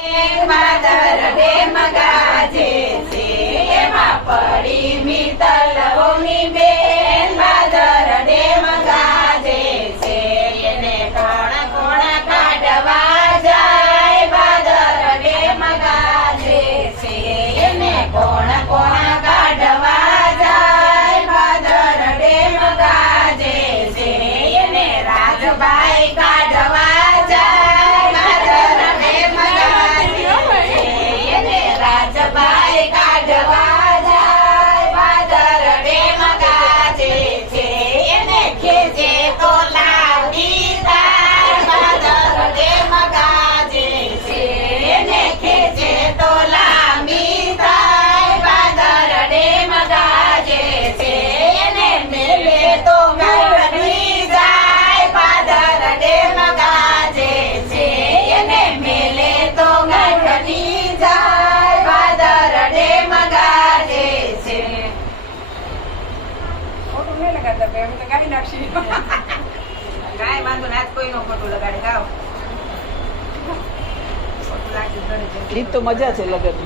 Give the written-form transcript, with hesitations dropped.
Bhadar dam ગાજે છે એમાં પડી મિત્તલની બેન ભાદર ડેમ ગાજે છે એને કોણ કોણ કાઢવા જાય ભાદર ડેમ ગાજે છે એને કોણ કોણ કાઢવા જાય ભાદર ડેમ ગાજે છે એને રાજભાઈ કાઢવા જાય ભાદર ડેમ ગાજે છે એને રાજભાઈ કાઢવા જાય ભાદર ડેમ ગાજે છે એને ખેજે તો લાગી જાય ભાદર ડેમ ગાજે છે એને ખેજે તો લાંબી થાય ભાદર ડેમ ગાજે છે એને મેલે તો ગળની જાય ભાદર ડેમ ગાજે છે એને મેલે તો ગળની જાય ભાદર ડેમ ગાજે છે. ખોટું નહીં લગાડતા બે અમે તો ગાડી નાખશી કાંઈ વાંધો ના કોઈ નો ખોટું લગાડે ગાવ ખોટું લાગ્યું ઘણી જગ્યાએ. ગીત તો મજા છે લગન